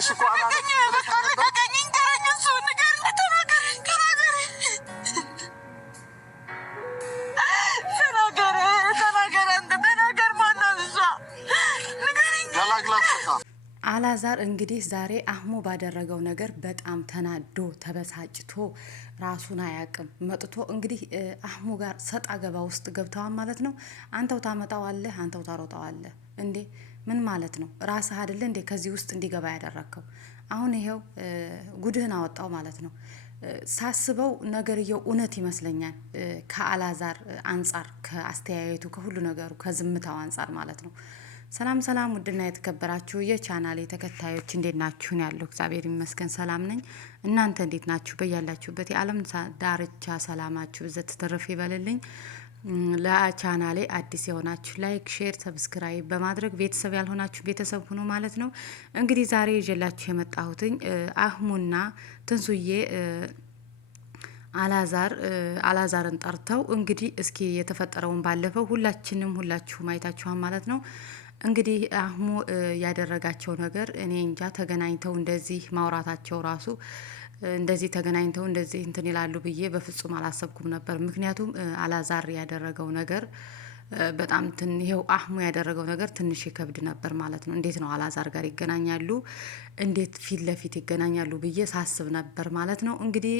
ብለሽ እኮ አላለቅሽም ብለሽ ነበር። አላዛር እንግዲህ ዛሬ አህሙ ባደረገው ነገር በጣም ተናዶ ተበሳጭቶ ራሱን አያውቅም። መጥቶ እንግዲህ አህሙ ጋር ሰጣ ገባ ውስጥ ገብተዋል ማለት ነው። አንተው ታመጣዋለህ፣ አንተው ታሮጣዋለህ እንዴ? ምን ማለት ነው? ራስህ አይደለ እንዴ ከዚህ ውስጥ እንዲገባ ያደረግከው? አሁን ይሄው ጉድህን አወጣው ማለት ነው። ሳስበው ነገርየው እውነት ይመስለኛል። ከአላዛር አንጻር፣ ከአስተያየቱ፣ ከሁሉ ነገሩ፣ ከዝምታው አንጻር ማለት ነው። ሰላም ሰላም፣ ውድና የተከበራችሁ የቻናሌ ተከታዮች እንዴት ናችሁ? ያለው እግዚአብሔር ይመስገን ሰላም ነኝ። እናንተ እንዴት ናችሁ? በያላችሁበት የዓለም ዳርቻ ሰላማችሁ ብዘት ትርፍ ይበልልኝ። ለቻናሌ አዲስ የሆናችሁ ላይክ፣ ሼር፣ ሰብስክራይብ በማድረግ ቤተሰብ ያልሆናችሁ ቤተሰብ ሁኑ ማለት ነው። እንግዲህ ዛሬ ይዤላችሁ የመጣሁትኝ አህሙና ትንሱዬ አላዛርን ጠርተው እንግዲህ እስኪ የተፈጠረውን ባለፈው ሁላችሁም አይታችኋል ማለት ነው። እንግዲህ አህሙ ያደረጋቸው ነገር እኔ እንጃ። ተገናኝተው እንደዚህ ማውራታቸው ራሱ እንደዚህ ተገናኝተው እንደዚህ እንትን ይላሉ ብዬ በፍጹም አላሰብኩም ነበር። ምክንያቱም አላዛር ያደረገው ነገር በጣም ይሄው አህሙ ያደረገው ነገር ትንሽ ይከብድ ነበር ማለት ነው። እንዴት ነው አላዛር ጋር ይገናኛሉ? እንዴት ፊት ለፊት ይገናኛሉ ብዬ ሳስብ ነበር ማለት ነው። እንግዲህ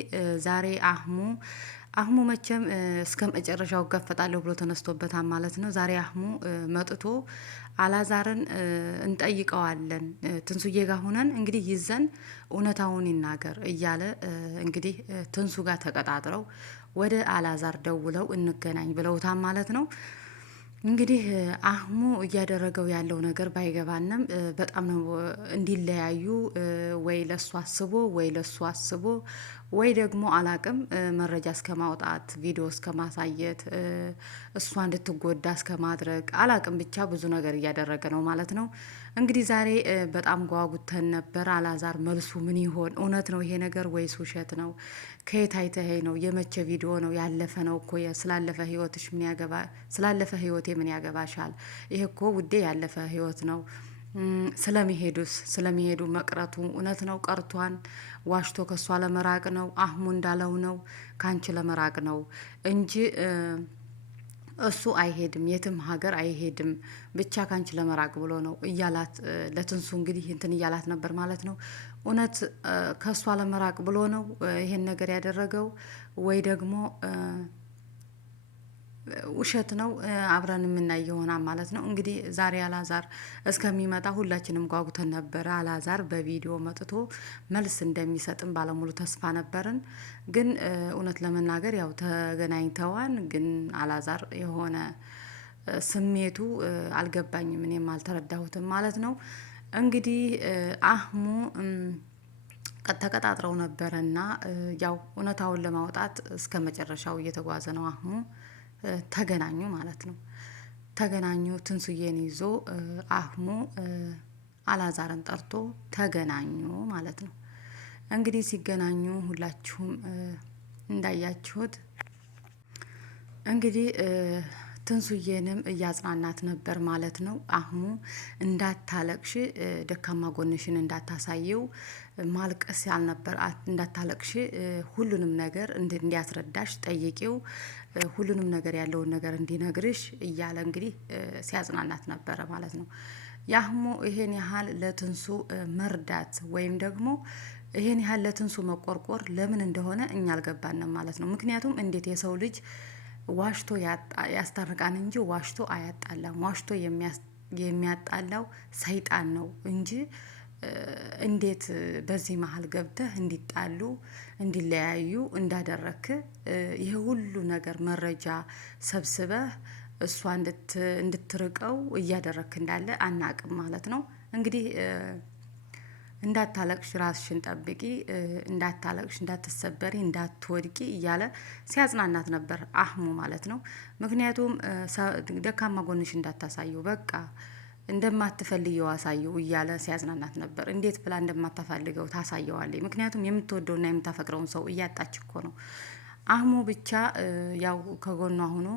ዛሬ አህሙ መቼም እስከ መጨረሻው እጋፈጣለሁ ብሎ ተነስቶበታል ማለት ነው። ዛሬ አህሙ መጥቶ አላዛርን እንጠይቀዋለን ትንሱዬ ጋር ሆነን እንግዲህ ይዘን እውነታውን ይናገር እያለ እንግዲህ ትንሱ ጋር ተቀጣጥረው ወደ አላዛር ደውለው እንገናኝ ብለውታል ማለት ነው። እንግዲህ አህሙ እያደረገው ያለው ነገር ባይገባንም በጣም ነው እንዲለያዩ ወይ ለሱ አስቦ ወይ ለሱ አስቦ ወይ ደግሞ አላቅም መረጃ እስከ ማውጣት ቪዲዮ እስከ ማሳየት እሷ እንድትጎዳ እስከ ማድረግ አላቅም ብቻ ብዙ ነገር እያደረገ ነው ማለት ነው። እንግዲህ ዛሬ በጣም ጓጉተን ነበር። አላዛር መልሱ ምን ይሆን? እውነት ነው ይሄ ነገር ወይስ ውሸት ነው? ከየት አይተኸኝ ነው? የመቼ ቪዲዮ ነው? ያለፈ ነው እኮ ስላለፈ ህይወትሽ ምን ያገባ ስላለፈ ህይወቴ ምን ያገባሻል? ይሄ እኮ ውዴ ያለፈ ህይወት ነው። ስለሚሄዱ መቅረቱ እውነት ነው? ቀርቷን ዋሽቶ ከሷ ለመራቅ ነው። አህሙ እንዳለው ነው ካንቺ ለመራቅ ነው እንጂ እሱ አይሄድም፣ የትም ሀገር አይሄድም፣ ብቻ ካንቺ ለመራቅ ብሎ ነው እያላት ለትንሱ እንግዲህ እንትን እያላት ነበር ማለት ነው። እውነት ከሷ ለመራቅ ብሎ ነው ይሄን ነገር ያደረገው ወይ ደግሞ ውሸት ነው? አብረን የምናይ ይሆናል ማለት ነው። እንግዲህ ዛሬ አላዛር እስከሚመጣ ሁላችንም ጓጉተን ነበረ። አላዛር በቪዲዮ መጥቶ መልስ እንደሚሰጥም ባለሙሉ ተስፋ ነበርን። ግን እውነት ለመናገር ያው ተገናኝተዋን፣ ግን አላዛር የሆነ ስሜቱ አልገባኝም፣ እኔም አልተረዳሁትም ማለት ነው። እንግዲህ አህሙ ተቀጣጥረው ነበረና ያው እውነታውን ለማውጣት እስከ መጨረሻው እየተጓዘ ነው አህሙ። ተገናኙ ማለት ነው። ተገናኙ ትንሱዬን ይዞ አህሙ አላዛርን ጠርቶ ተገናኙ ማለት ነው። እንግዲህ ሲገናኙ ሁላችሁም እንዳያችሁት እንግዲህ ትንሱዬንም እያጽናናት ነበር ማለት ነው። አህሙ እንዳታለቅሽ፣ ደካማ ጎንሽን እንዳታሳየው፣ ማልቀስ ያልነበር እንዳታለቅሽ፣ ሁሉንም ነገር እንዲያስረዳሽ ጠይቂው፣ ሁሉንም ነገር ያለውን ነገር እንዲነግርሽ እያለ እንግዲህ ሲያጽናናት ነበረ ማለት ነው። የአህሙ ይሄን ያህል ለትንሱ መርዳት ወይም ደግሞ ይሄን ያህል ለትንሱ መቆርቆር ለምን እንደሆነ እኛ አልገባንም ማለት ነው። ምክንያቱም እንዴት የሰው ልጅ ዋሽቶ ያስታርቃን እንጂ ዋሽቶ አያጣላም። ዋሽቶ የሚያጣላው ሰይጣን ነው እንጂ እንዴት በዚህ መሀል ገብተህ እንዲጣሉ እንዲለያዩ እንዳደረክ ይሄ ሁሉ ነገር መረጃ ሰብስበህ እሷ እንድትርቀው እያደረክ እንዳለ አናቅም ማለት ነው። እንግዲህ እንዳታለቅሽ፣ ራስሽን ጠብቂ፣ እንዳታለቅሽ፣ እንዳትሰበሪ፣ እንዳትወድቂ እያለ ሲያጽናናት ነበር አህሙ ማለት ነው። ምክንያቱም ደካማ ጎንሽ እንዳታሳየው፣ በቃ እንደማትፈልገው አሳየው እያለ ሲያጽናናት ነበር። እንዴት ብላ እንደማታፈልገው ታሳየዋለች። ምክንያቱም የምትወደውና የምታፈቅረውን ሰው እያጣች እኮ ነው። አህሙ ብቻ ያው ከጎኗ ሆኖ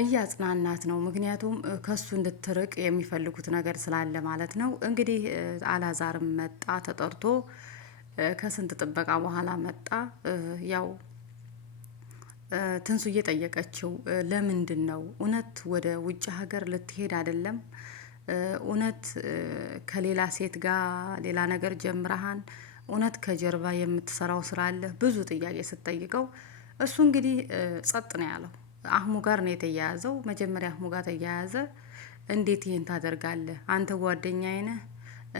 እያጽናናት ነው። ምክንያቱም ከሱ እንድትርቅ የሚፈልጉት ነገር ስላለ ማለት ነው። እንግዲህ አላዛርም መጣ ተጠርቶ ከስንት ጥበቃ በኋላ መጣ። ያው ትንሱ እየጠየቀችው ለምንድን ነው እውነት ወደ ውጭ ሀገር ልትሄድ አይደለም? እውነት ከሌላ ሴት ጋር ሌላ ነገር ጀምረሃን? እውነት ከጀርባ የምትሰራው ስራ አለ? ብዙ ጥያቄ ስትጠይቀው እሱ እንግዲህ ጸጥ ነው ያለው። አህሙ ጋር ነው የተያያዘው። መጀመሪያ አህሙ ጋር ተያያዘ። እንዴት ይህን ታደርጋለህ? አንተ ጓደኛዬ ነህ።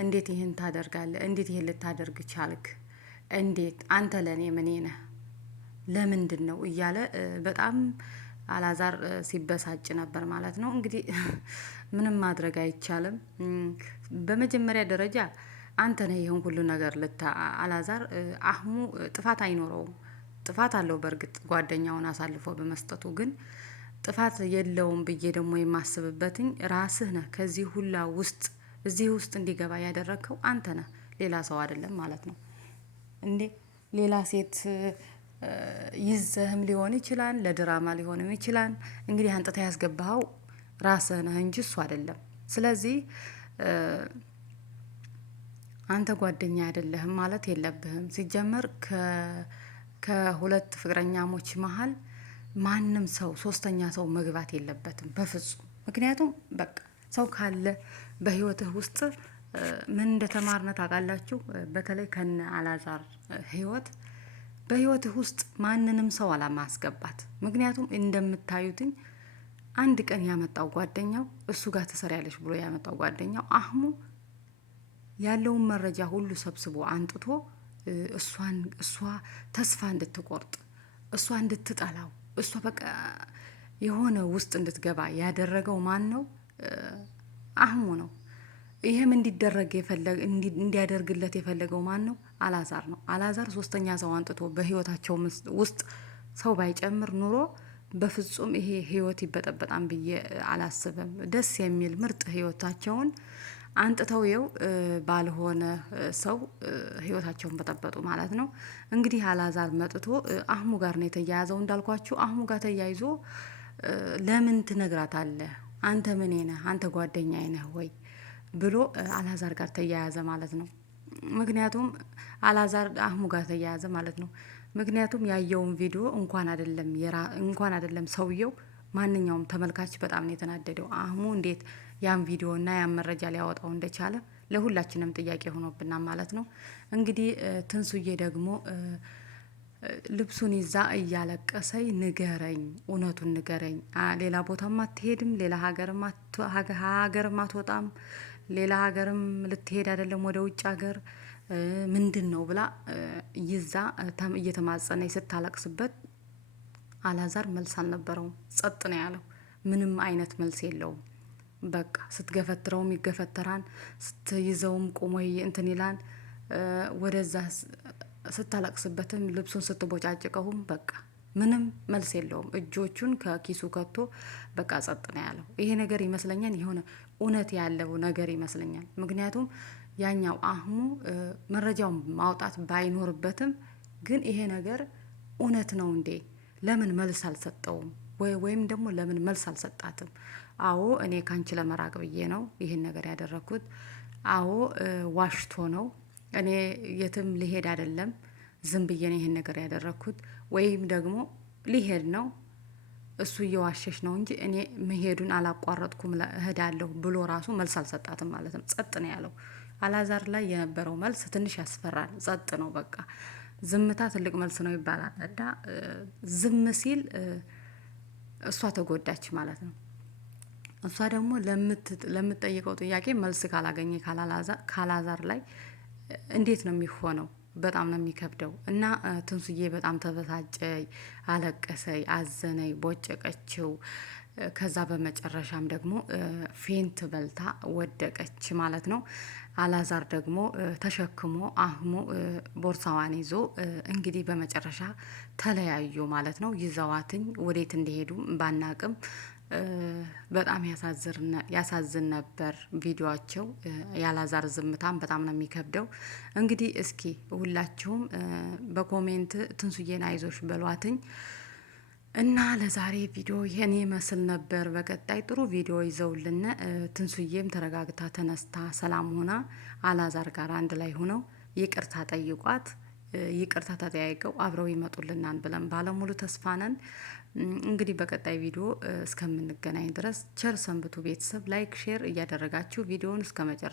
እንዴት ይህን ታደርጋለህ? እንዴት ይህን ልታደርግ ቻልክ? እንዴት አንተ ለእኔ ምኔ ነህ? ለምንድን ነው እያለ በጣም አላዛር ሲበሳጭ ነበር ማለት ነው። እንግዲህ ምንም ማድረግ አይቻልም። በመጀመሪያ ደረጃ አንተ ነህ ይህን ሁሉ ነገር አላዛር አህሙ ጥፋት አይኖረውም። ጥፋት አለው በእርግጥ ጓደኛውን አሳልፎ በመስጠቱ፣ ግን ጥፋት የለውም ብዬ ደግሞ የማስብበትኝ ራስህ ነህ። ከዚህ ሁላ ውስጥ እዚህ ውስጥ እንዲገባ ያደረግከው አንተ ነህ፣ ሌላ ሰው አይደለም ማለት ነው። እንዴ ሌላ ሴት ይዘህም ሊሆን ይችላል፣ ለድራማ ሊሆንም ይችላል። እንግዲህ አንጥታ ያስገባኸው ራስህ ነህ እንጂ እሱ አይደለም። ስለዚህ አንተ ጓደኛ አይደለህም ማለት የለብህም። ሲጀመር ከሁለት ፍቅረኛሞች መሀል ማንም ሰው ሶስተኛ ሰው መግባት የለበትም በፍጹም። ምክንያቱም በቃ ሰው ካለ በህይወትህ ውስጥ ምን እንደተማርነ ታውቃላችሁ? በተለይ ከነ አላዛር ህይወት በህይወትህ ውስጥ ማንንም ሰው አላማስገባት። ምክንያቱም እንደምታዩትኝ አንድ ቀን ያመጣው ጓደኛው እሱ ጋር ትሰሪያለሽ ብሎ ያመጣው ጓደኛው አህሙ ያለውን መረጃ ሁሉ ሰብስቦ አንጥቶ እሷ ተስፋ እንድትቆርጥ፣ እሷ እንድትጠላው፣ እሷ በቃ የሆነ ውስጥ እንድትገባ ያደረገው ማን ነው? አህሙ ነው። ይሄም እንዲያደርግለት የፈለገው ማን ነው? አላዛር ነው። አላዛር ሶስተኛ ሰው አንጥቶ በህይወታቸው ውስጥ ሰው ባይጨምር ኑሮ በፍጹም ይሄ ህይወት ይበጠበጣም ብዬ አላስብም። ደስ የሚል ምርጥ ህይወታቸውን አንጥተው የው ባልሆነ ሰው ህይወታቸውን በጠበጡ ማለት ነው። እንግዲህ አላዛር መጥቶ አህሙ ጋር ነው የተያያዘው። እንዳልኳችሁ አህሙ ጋር ተያይዞ ለምን ትነግራታለህ? አንተ ምን ነህ? አንተ ጓደኛዬ ነህ ወይ ብሎ አላዛር ጋር ተያያዘ ማለት ነው። ምክንያቱም አላዛር አህሙ ጋር ተያያዘ ማለት ነው። ምክንያቱም ያየውን ቪዲዮ እንኳን አይደለም ሰውየው፣ ማንኛውም ተመልካች በጣም ነው የተናደደው። አህሙ እንዴት ያን ቪዲዮ እና ያን መረጃ ሊያወጣው እንደቻለ ለሁላችንም ጥያቄ ሆኖብናል ማለት ነው። እንግዲህ ትንሱዬ ደግሞ ልብሱን ይዛ እያለቀሰኝ ንገረኝ፣ እውነቱን ንገረኝ፣ ሌላ ቦታም አትሄድም፣ ሌላ ሀገርም አትወጣም፣ ሌላ ሀገርም ልትሄድ አይደለም ወደ ውጭ ሀገር ምንድን ነው ብላ ይዛ እየተማጸነኝ ስታለቅስበት አላዛር መልስ አልነበረውም። ጸጥ ነው ያለው። ምንም አይነት መልስ የለውም። በቃ ስትገፈትረውም ይገፈተራን፣ ስትይዘውም ቁሞ እንትን ይላን። ወደዛ ስታለቅስበትም ልብሱን ስትቦጫጭቀውም በቃ ምንም መልስ የለውም። እጆቹን ከኪሱ ከቶ በቃ ጸጥ ነው ያለው። ይሄ ነገር ይመስለኛል የሆነ እውነት ያለው ነገር ይመስለኛል። ምክንያቱም ያኛው አህሙ መረጃውን ማውጣት ባይኖርበትም ግን ይሄ ነገር እውነት ነው እንዴ? ለምን መልስ አልሰጠውም? ወይም ደግሞ ለምን መልስ አልሰጣትም? አዎ እኔ ካንቺ ለመራቅ ብዬ ነው ይህን ነገር ያደረኩት። አዎ ዋሽቶ ነው። እኔ የትም ሊሄድ አይደለም፣ ዝም ብዬ ነው ይህን ነገር ያደረኩት። ወይም ደግሞ ሊሄድ ነው፣ እሱ እየዋሸሽ ነው እንጂ እኔ መሄዱን አላቋረጥኩም፣ እሄዳለሁ ብሎ ራሱ መልስ አልሰጣትም ማለት ነው። ጸጥ ነው ያለው። አላዛር ላይ የነበረው መልስ ትንሽ ያስፈራል። ጸጥ ነው በቃ። ዝምታ ትልቅ መልስ ነው ይባላል እና ዝም ሲል እሷ ተጎዳች ማለት ነው። እሷ ደግሞ ለምትጠይቀው ጥያቄ መልስ ካላገኘ ካላዛር ላይ እንዴት ነው የሚሆነው? በጣም ነው የሚከብደው። እና ትንሱዬ በጣም ተበሳጨይ፣ አለቀሰይ፣ አዘነይ፣ ቦጨቀችው። ከዛ በመጨረሻም ደግሞ ፌንት በልታ ወደቀች ማለት ነው። አላዛር ደግሞ ተሸክሞ አህሙ ቦርሳዋን ይዞ እንግዲህ በመጨረሻ ተለያዩ ማለት ነው። ይዘዋትኝ ወዴት እንደሄዱ ባናቅም በጣም ያሳዝን ነበር ቪዲዮቸው። የአላዛር ዝምታም በጣም ነው የሚከብደው። እንግዲህ እስኪ ሁላችሁም በኮሜንት ትንሱዬን አይዞሽ በሏትኝ። እና ለዛሬ ቪዲዮ ይሄን ይመስል ነበር። በቀጣይ ጥሩ ቪዲዮ ይዘውልን ትንሱዬም ተረጋግታ ተነስታ ሰላም ሆና አላዛር ጋር አንድ ላይ ሆነው ይቅርታ ጠይቋት ይቅርታ ተጠያይቀው አብረው ይመጡልናል ብለን ባለሙሉ ተስፋ ነን። እንግዲህ በቀጣይ ቪዲዮ እስከምንገናኝ ድረስ ቸር ሰንብቱ። ቤተሰብ ላይክ ሼር እያደረጋችሁ ቪዲዮውን እስከ መጨረሻ